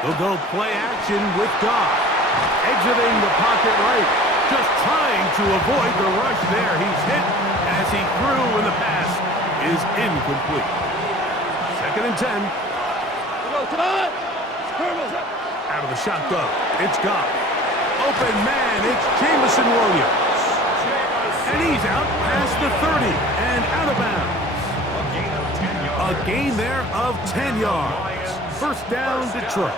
They'll go play action with Goff. Exiting the pocket right. Just trying to avoid the rush there. He's hit as he threw when the pass is incomplete. 2nd and 10. Out of the shotgun. It's Goff. Open man. It's Jameson Williams. And he's out past the 30 and out of bounds. A gain there of 10 yards. First down, Detroit.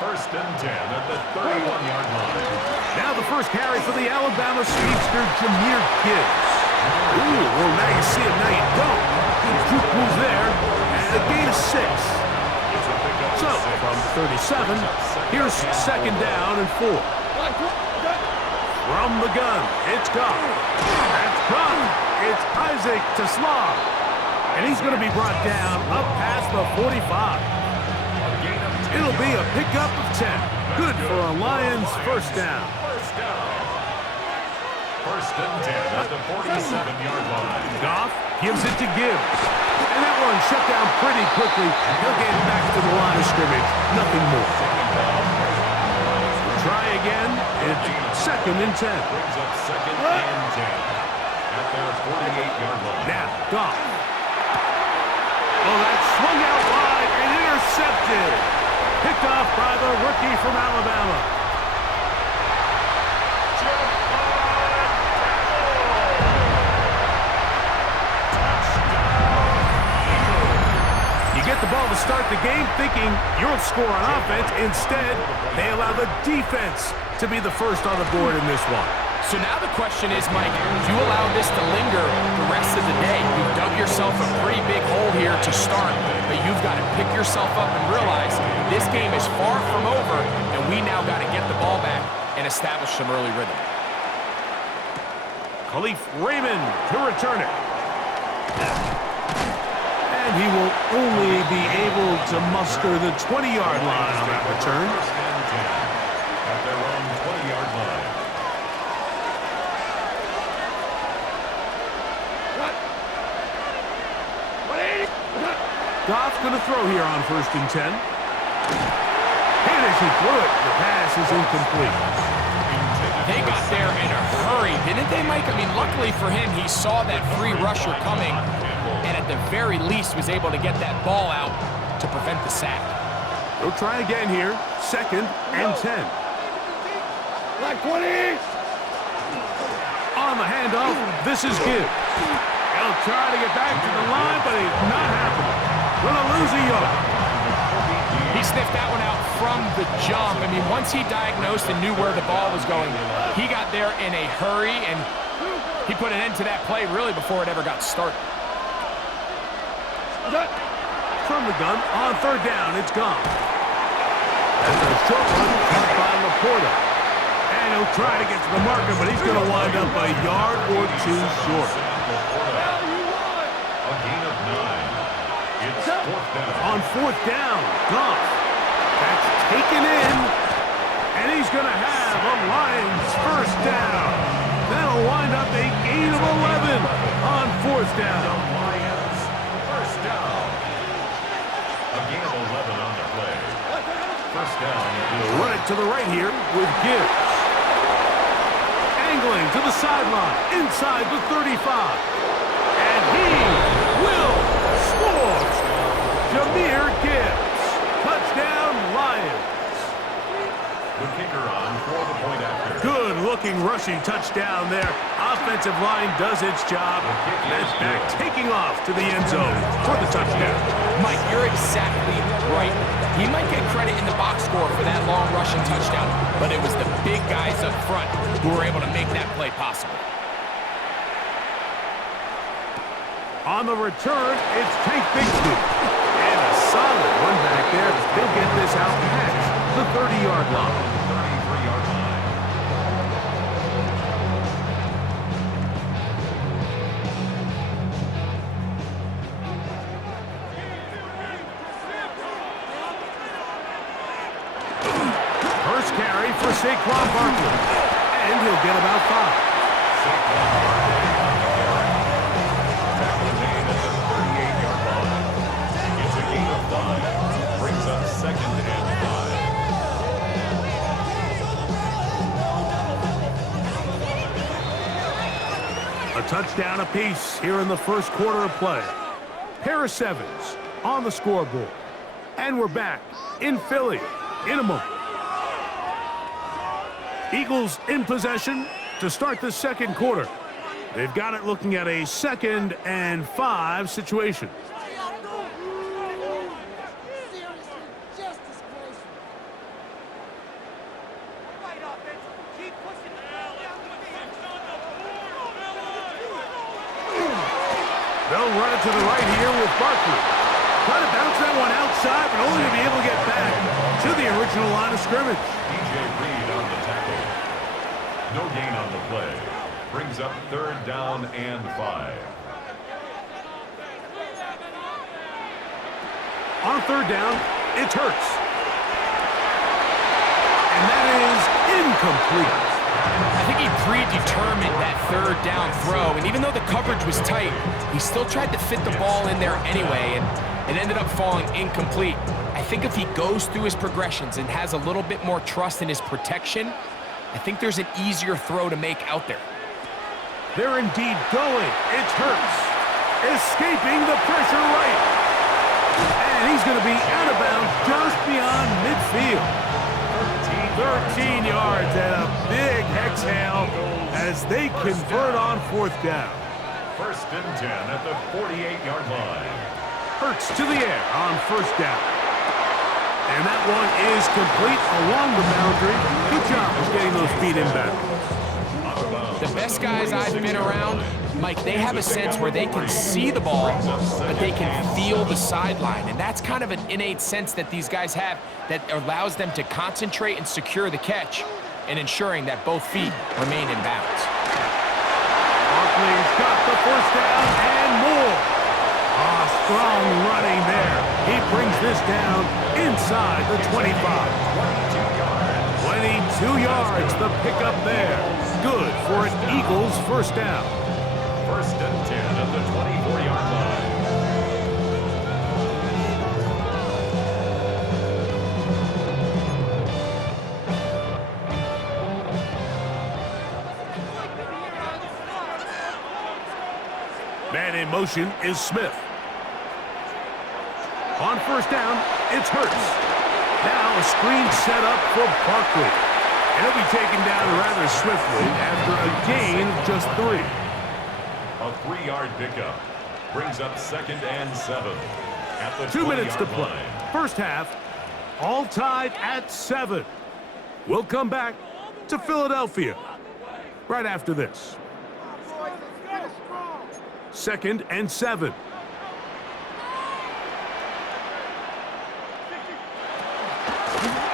1st and 10 at the 31-yard line. Now the first carry for the Alabama speedster, Jahmyr Gibbs. Ooh, well, now you see him, now you don't. Good juke move there, and a gain of 6. So, from 37, here's 2nd down and 4. From the gun, it's Goff. That's Goff. It's Isaac Taslav. And he's going to be brought down up past the 45. It'll be a pickup of 10. Good for a Lions first down. 1st and 10 at the 47-yard line. Goff gives it to Gibbs. And that one shut down pretty quickly. He'll get back to the line of scrimmage. Nothing more. Try again. It's 2nd and 10. Brings up 2nd and 10 at their 48-yard line. Now, Goff. Oh, that swung out wide and intercepted. Picked off by the rookie from Alabama. You get the ball to start the game thinking you'll score on offense. Instead, they allow the defense to be the first on the board in this one. So now the question is, Mike, do you allow this to linger the rest of the day? You've dug yourself a pretty big hole here to start, but you've got to pick yourself up and realize this game is far from over, and we now got to get the ball back and establish some early rhythm. Khalif Raymond to return it. And he will only be able to muster the 20-yard line on that return. 1st and 10 at their own 20-yard line. Goff's going to throw here on 1st and 10. And as he threw it, the pass is incomplete. They got there in a hurry, didn't they, Mike? I mean, luckily for him, he saw that free rusher coming, and at the very least was able to get that ball out to prevent the sack. They'll try again here. 2nd and 10. Like 20. On the handoff, this is Gibbs. He'll try to get back to the line, but he's not happening. Gonna lose a yard. He sniffed that one out from the jump. I mean, once he diagnosed and knew where the ball was going, he got there in a hurry, and he put an end to that play really before it ever got started. From the gun, on 3rd down, it's gone. That's a short one caught by Laporta. And he'll try to get to the marker, but he's going to wind up a yard or 2 short. A gain of 9. It's 4th down. On 4th down, Goff. That's taken in, and he's going to have a Lions first down. That'll wind up a gain of 11 on 4th down. Lions first down. A gain of 11 on the play. First down. They'll run it to the right here with Gibbs. Angling to the sideline, inside the 35. And he will score. Jahmyr Gibbs. Touchdown, Lions. The kicker on for the point after. Good-looking rushing touchdown there. Offensive line does its job. That's back taking off to the end zone for the touchdown. Mike, you're exactly right. He might get credit in the box score for that long rushing touchdown, but it was the big guys up front who were able to make that play possible. On the return, it's Tank Bigsby. And a solid run back there. He'll get this out past the 30-yard line. 33-yard line. First carry for Saquon Barkley. And he'll get about 5. Saquon Barkley on the carry. Tackle made at the 38-yard line. It's a gain of 5. Brings up 2nd A touchdown apiece here in the first quarter of play. Pair of sevens on the scoreboard. And we're back in Philly in a moment. Eagles in possession to start the second quarter. They've got it looking at a 2nd and 5 situation. They'll run it to the right here with Barkley. Try to bounce that one outside, but only to be able to get back to the original line of scrimmage. DJ Reed on the tackle. No gain on the play. Brings up 3rd down and 5. On 3rd down, it's Hurts. And that is incomplete. I think he predetermined that 3rd down throw, and even though the coverage was tight, he still tried to fit the ball in there anyway, and it ended up falling incomplete. I think if he goes through his progressions and has a little bit more trust in his protection, I think there's an easier throw to make out there. They're indeed going. It's Hurts. Escaping the pressure right. And he's going to be out of bounds just beyond midfield. 13 yards and a big exhale as they convert on 4th down. 1st and 10 at the 48-yard line. Hurts to the air on 1st down. And that one is complete along the boundary. Good job of getting those feet inbounds. The best guys I've been around, Mike, they have a sense where they can see the ball, but they can feel the sideline. And that's kind of an innate sense that these guys have that allows them to concentrate and secure the catch and ensuring that both feet remain in bounds. Barkley's got the 1st down and more. Strong running there. He brings this down inside the 25. 22 yards, the pickup there. Good for an Eagles 1st down. 1st and 10 at the 24-yard line. Man in motion is Smith. On 1st down, it's Hurts. Now a screen set up for Barkley. And he'll be taken down rather swiftly after a gain of just 3. A 3-yard pickup. Brings up 2nd and 7 at the 2 minutes to 20-yard play. line. First half, all tied at 7. We'll come back to Philadelphia right after this. 2nd and 7.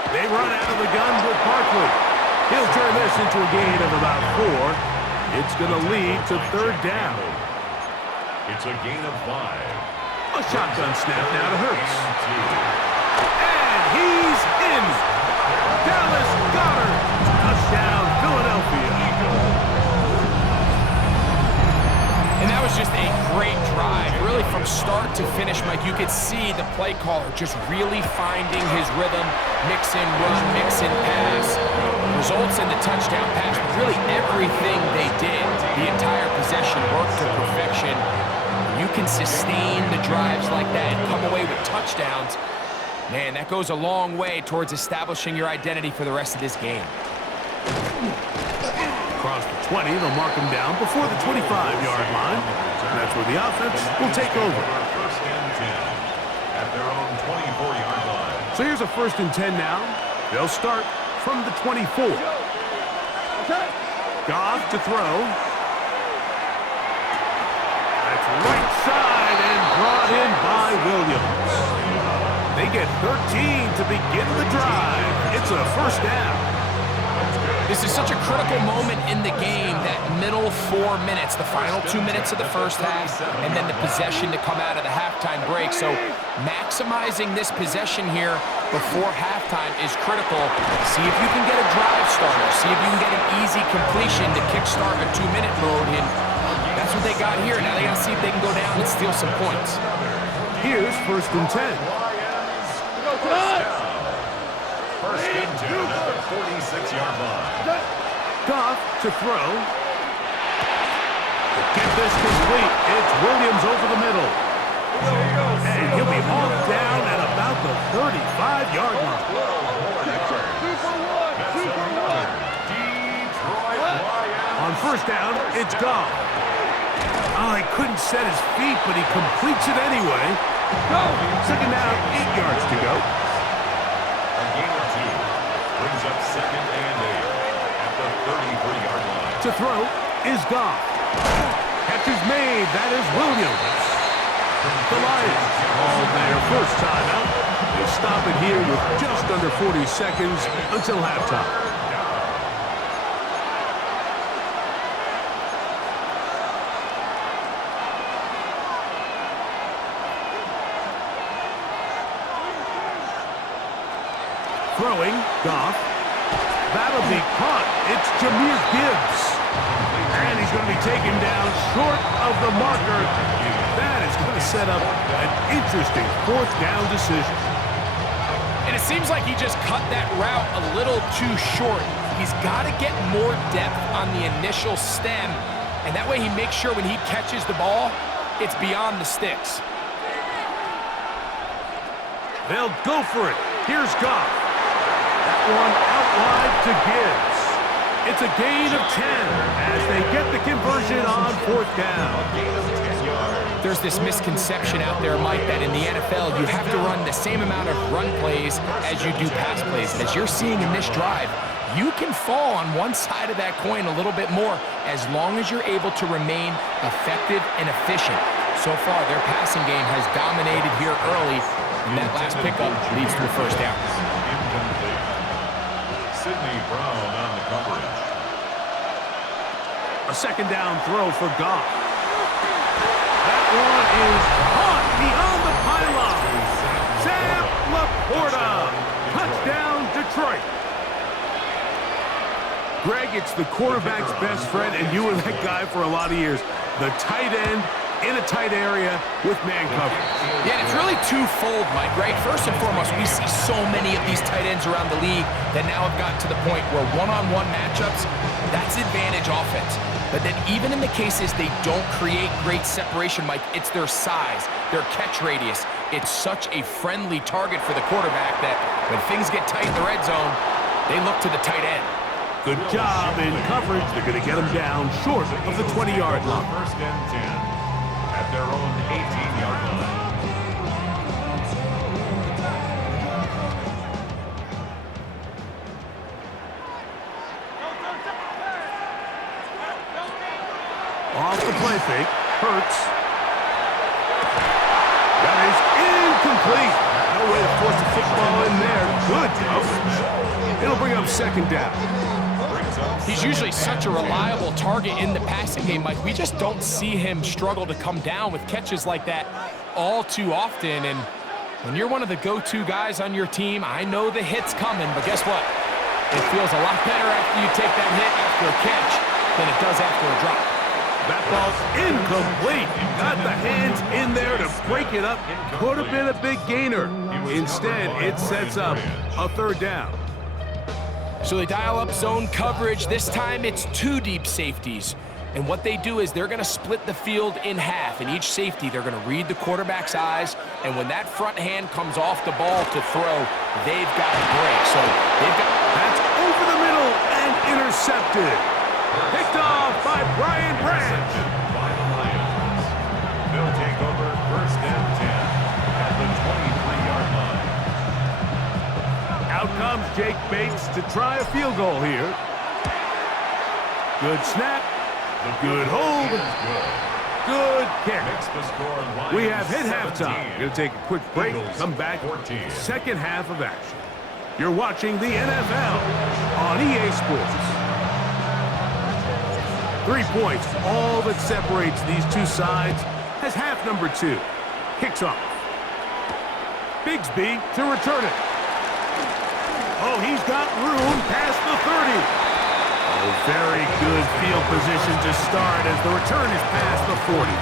They run out of the gun with Barkley. He'll turn this into a gain of about 4. It's going to lead to 3rd down. It's a gain of 5. A shotgun snap now to Hurts. And he's in. Dallas Goedert. Touchdown, Philadelphia. And that was just a great drive. Really from start to finish, Mike, you could see the play caller just really finding his rhythm, mix and run, mix and pass. Results in the touchdown pass. Really everything they did, the entire possession worked to perfection. You can sustain the drives like that and come away with touchdowns. Man, that goes a long way towards establishing your identity for the rest of this game. Across the 20, they'll mark him down before the 25-yard line. And that's where the offense will take over. 1st and 10 at their own 24-yard line. So here's a 1st and 10 now. They'll start from the 24. Goff to throw. That's right side and brought in by Williams. They get 13 to begin the drive. It's a 1st down. This is such a critical moment in the game, that middle 4 minutes, the final 2 minutes of the first half, and then the possession to come out of the halftime break. So maximizing this possession here before halftime is critical. See if you can get a drive starter. See if you can get an easy completion to kickstart a 2-minute mode. And that's what they got here. Now they got to see if they can go down and steal some points. Here's 1st and 10. 1st and 10 at the 46-yard line. Goff to throw. The pass complete. It's Williams over the middle. And he'll be hauled down at about the 35-yard line. On first down, it's Goff. Oh, he couldn't set his feet, but he completes it anyway. Second down, 8 yards to go. A gain of 2 brings up second and 8 at the 33-yard line. To throw is Goff. Catch is made. That is Williams. The Lions call their first timeout. They stop it here with just under 40 seconds until halftime. Throwing, Goff. That'll be caught. It's Jahmyr Gibbs. And he's going to be taken down short of the marker. That is going to set up an interesting fourth down decision. And it seems like he just cut that route a little too short. He's got to get more depth on the initial stem. And that way he makes sure when he catches the ball, it's beyond the sticks. They'll go for it. Here's Goff. That one out wide to Gibbs. It's a gain of 10 as they get the conversion on fourth down. There's this misconception out there, Mike, that in the NFL you have to run the same amount of run plays as you do pass plays. As you're seeing in this drive, you can fall on one side of that coin a little bit more as long as you're able to remain effective and efficient. So far, their passing game has dominated here early, and that last pickup leads to a first down. Sidney Brown on the coverage. A second down throw for Goff. That one is caught beyond the pylon. Sam Laporta. Touchdown, Detroit. Greg, it's the quarterback's best friend, and you were that guy for a lot of years. The tight end in a tight area with man coverage. Yeah, and it's really twofold, Mike, right? First and foremost, we see so many of these tight ends around the league that now have gotten to the point where one-on-one matchups, that's advantage offense. But then even in the cases they don't create great separation, Mike, it's their size, their catch radius. It's such a friendly target for the quarterback that when things get tight in the red zone, they look to the tight end. Good job in coverage. They're going to get him down short of the 20-yard line. First and 10 at their own 18-yard line. Off the play fake. Hurts. That is incomplete. No way to force the football in there. Good coverage. It'll bring up second down. He's usually such a reliable target in the passing game, Mike. We just don't see him struggle to come down with catches like that all too often. And when you're one of the go-to guys on your team, I know the hit's coming, but guess what? It feels a lot better after you take that hit after a catch than it does after a drop. That ball's incomplete. Got the hands in there to break it up. Could have been a big gainer. Instead, it sets up a third down. So they dial up zone coverage. This time it's two deep safeties. And what they do is they're going to split the field in half. In each safety, they're going to read the quarterback's eyes. And when that front hand comes off the ball to throw, they've got a break. So they've got... That's over the middle and intercepted. Picked off by Brian Branch. By the Lions. They'll take over first and 10 at the 23-yard line. Out comes Jake Bates to try a field goal here. Good snap. Good hold. Good kick. We have hit halftime. We're going to take a quick break. Come back. Second half of action. You're watching the NFL on EA Sports. 3 points, all that separates these two sides, as half number 2 kicks off. Bigsby to return it. Oh, he's got room past the 30. Oh, very good field position to start as the return is past the 40.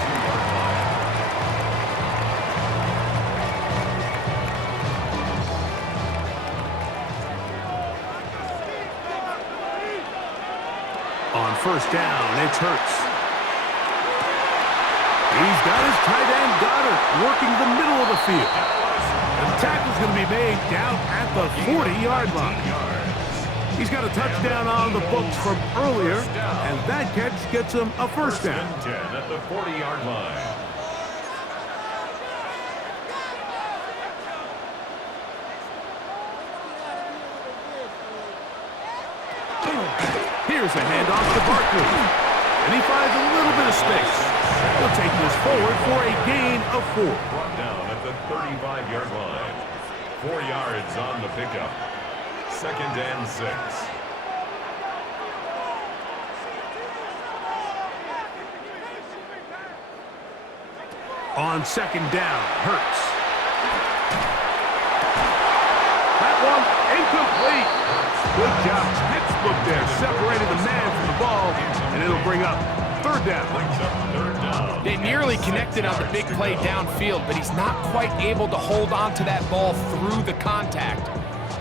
On first down, it's Hurts. working the middle of the field. The tackle's going to be made down at the 40-yard line. He's got a touchdown on the books from earlier, and that catch gets him a first down. 10 at the 40-yard line. Here's a handoff to Barkley, and he finds a little bit of space. He'll take this forward for a gain of 4. Brought down at the 35-yard line. 4 yards on the pickup. 2nd and 6. On 2nd down, Hurts. That one incomplete. Good job. Textbook there, separating the man from the ball, and it'll bring up 3rd down. They nearly connected on the big play downfield, but he's not quite able to hold on to that ball through the contact.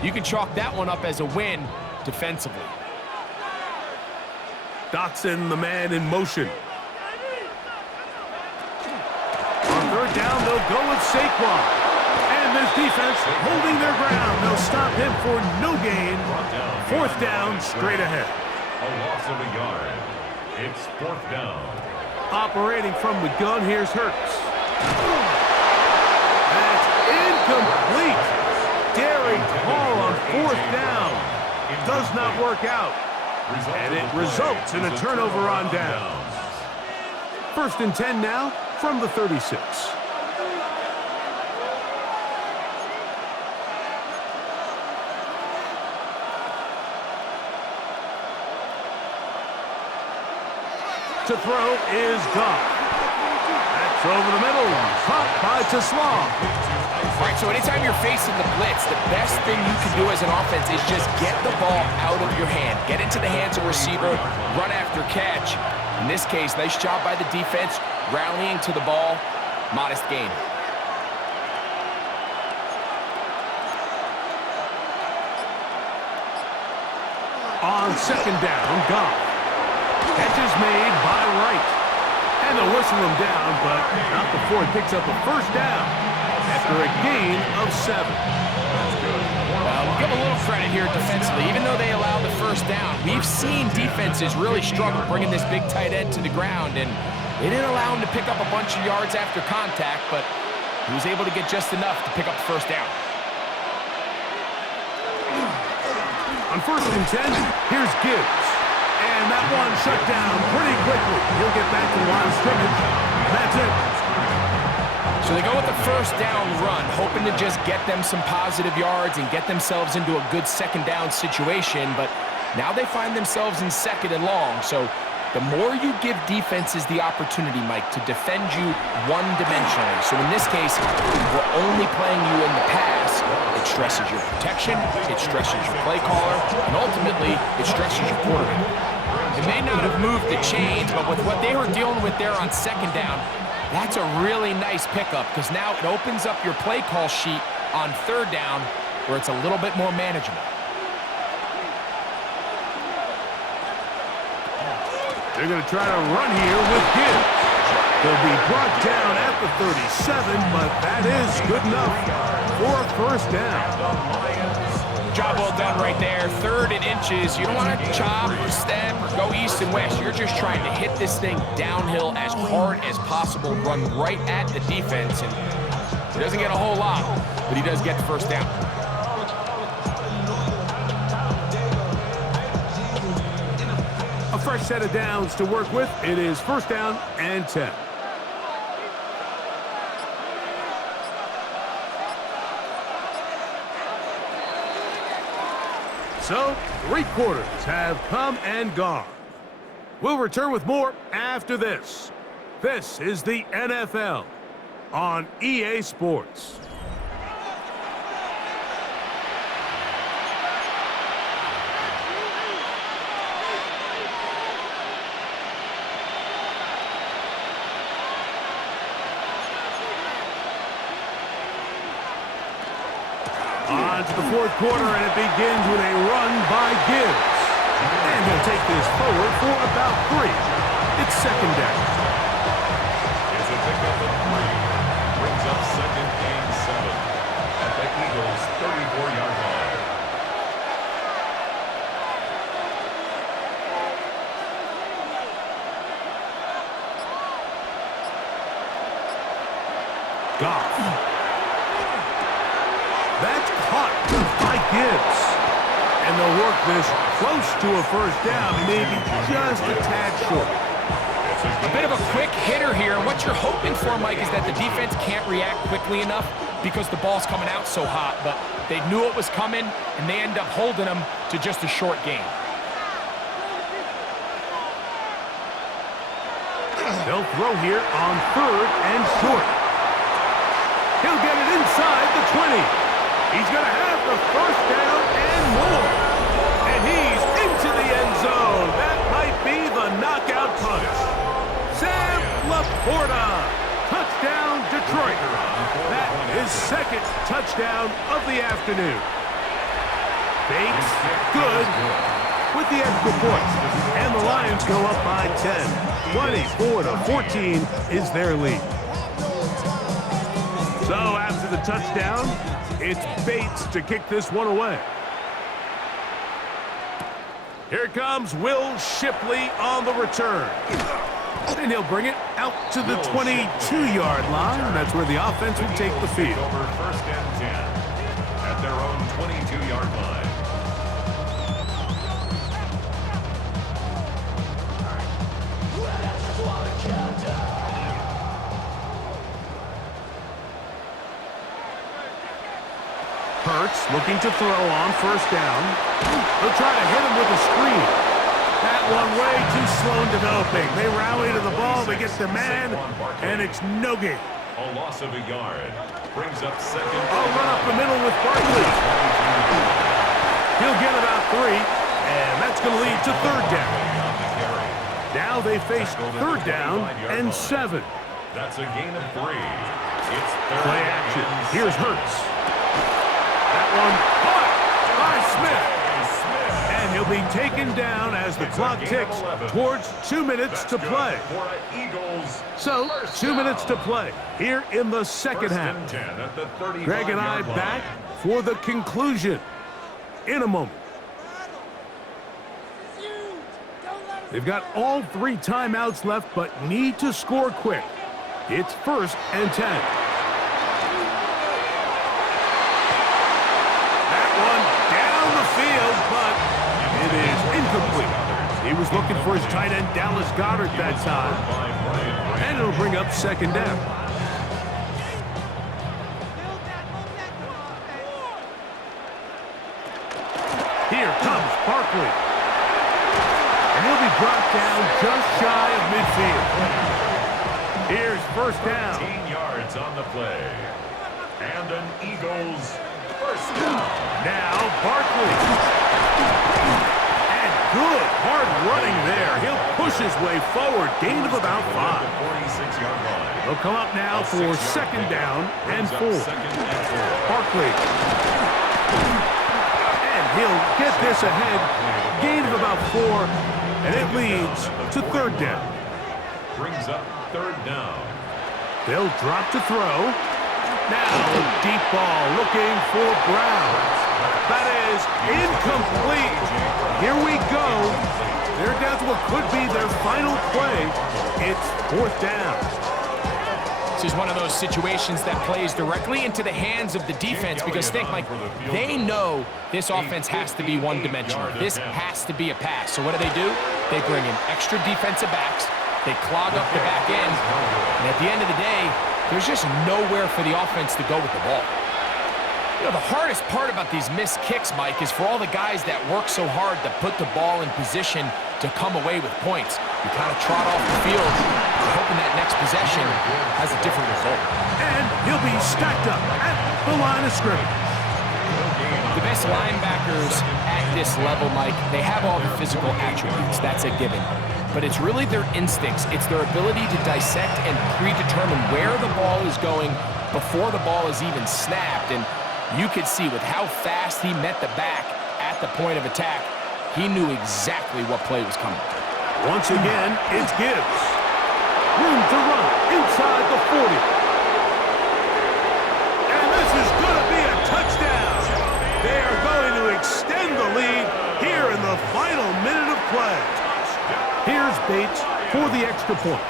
You can chalk that one up as a win defensively. Dotson, the man in motion. On 3rd down, they'll go with Saquon. And this defense holding their ground. They'll stop him for no gain. 4th down, straight ahead. A loss of a yard. It's 4th down. Operating from the gun, here's Hurts. That's incomplete. Daring call on 4th down. Does not work out. And it results in a turnover on downs. 1st and 10 now from the 36. To throw is Goff. That's over the middle. Caught by Tesla. All right, so anytime you're facing the blitz, the best thing you can do as an offense is just get the ball out of your hand. Get into the hands of receiver, run after catch. In this case, nice job by the defense, rallying to the ball. Modest gain. On 2nd down, Goff. Catch is made by Wright. And they'll whistle him down, but not before he picks up a 1st down after a gain of 7. We'll give a little credit here defensively. Even though they allowed the 1st down, we've seen defenses really struggle bringing this big tight end to the ground, and they didn't allow him to pick up a bunch of yards after contact, but he was able to get just enough to pick up the 1st down. On 1st and 10, here's Gibbs. And that one shut down pretty quickly. He'll get back to the line of scrimmage. That's it. So they go with the 1st down run, hoping to just get them some positive yards and get themselves into a good 2nd down situation. But now they find themselves in 2nd and long. So the more you give defenses the opportunity, Mike, to defend you one-dimensionally. So in this case, we're only playing you in the pass. It stresses your protection, it stresses your play caller, and ultimately, it stresses your quarterback. It may not have moved the chains, but with what they were dealing with there on 2nd down, that's a really nice pickup because now it opens up your play call sheet on 3rd down where it's a little bit more manageable. They're going to try to run here with Gibbs. They'll be brought down at the 37, but that is good enough for a 1st down. Job well done right there. 3rd and inches. You don't want to chop or step or go east and west. You're just trying to hit this thing downhill as hard as possible, run right at the defense. And he doesn't get a whole lot, but he does get the 1st down. A fresh set of downs to work with. It is 1st down and 10. So, 3 quarters have come and gone. We'll return with more after this. This is the NFL on EA Sports. On to the 4th quarter, and it begins with a run by Gibbs. And he'll take this forward for about 3. It's 2nd down. It's a pickup of 3. Brings up Goff. That's caught by Gibbs. And they'll work this close to a first down, maybe just a tad short. A bit of a quick hitter here, and what you're hoping for, Mike, is that the defense can't react quickly enough because the ball's coming out so hot, but they knew it was coming, and they end up holding them to just a short gain. They'll throw here on 3rd and short. He'll get it inside the 20. He's going to have the first down and more. And he's into the end zone. That might be the knockout punch. Sam Laporta. Touchdown, Detroit. That is 2nd touchdown of the afternoon. Bates, good, with the extra point. And the Lions go up by 10. 24-14 is their lead. So after the touchdown, it's Bates to kick this one away. Here comes Will Shipley on the return. And he'll bring it out to the 22-yard line. That's where the offense will take the field. Over 1st and 10 at their own 22-yard line. Hurts looking to throw on 1st down. They'll try to hit him with a screen. That one way too slow in developing. They rally to the ball, they get the man, and it's no gain. A loss of a yard brings up 2nd. I'll run up the middle with Barkley. He'll get about 3, and that's going to lead to 3rd down. Now they face 3rd down and 7. That's a gain of 3. It's 3rd Play action. Here's Hurts. That one caught by Smith. And he'll be taken down as the clock ticks towards 2 minutes to play. So, 2 minutes to play here in the second half. Greg and I back for the conclusion in a moment. They've got all 3 timeouts left, but need to score quick. It's 1st and 10. It is incomplete. He was looking for his tight end, Dallas Goedert, that time. And it'll bring up 2nd down. Here comes Barkley. And he'll be brought down just shy of midfield. Here's 1st down. 15 yards on the play. And an Eagles 1st down. Now Barkley. And good hard running there. He'll push his way forward. Gain of about 5. They'll come up now for 2nd down and 4. Barkley. And he'll get this ahead. Gain of about 4. And it leads to 3rd down. Brings up 3rd down. They'll drop to throw. Now deep ball looking for Brown. That is incomplete. Here we go. They're down to what could be their final play. It's 4th down. This is one of those situations that plays directly into the hands of the defense because think, Mike, they know this offense has to be one-dimensional. This has to be a pass. So what do? They bring in extra defensive backs. They clog up the back end. And at the end of the day, there's just nowhere for the offense to go with the ball. You know, the hardest part about these missed kicks, Mike, is for all the guys that work so hard to put the ball in position to come away with points. You kind of trot off the field, hoping that next possession has a different result. And he'll be stacked up at the line of scrimmage. The best linebackers at this level, Mike, they have all the physical attributes. That's a given. But it's really their instincts. It's their ability to dissect and predetermine where the ball is going before the ball is even snapped. And you could see with how fast he met the back at the point of attack, he knew exactly what play was coming. Once again, it's Gibbs. Room to run inside the 40. And this is going to be a touchdown. They are going to extend the lead here in the final minute of play. Here's Bates for the extra point.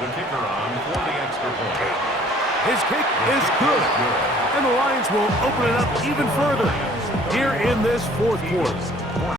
The kicker on for the extra point. His kick is good. And the Lions will open it up even further here in this fourth quarter.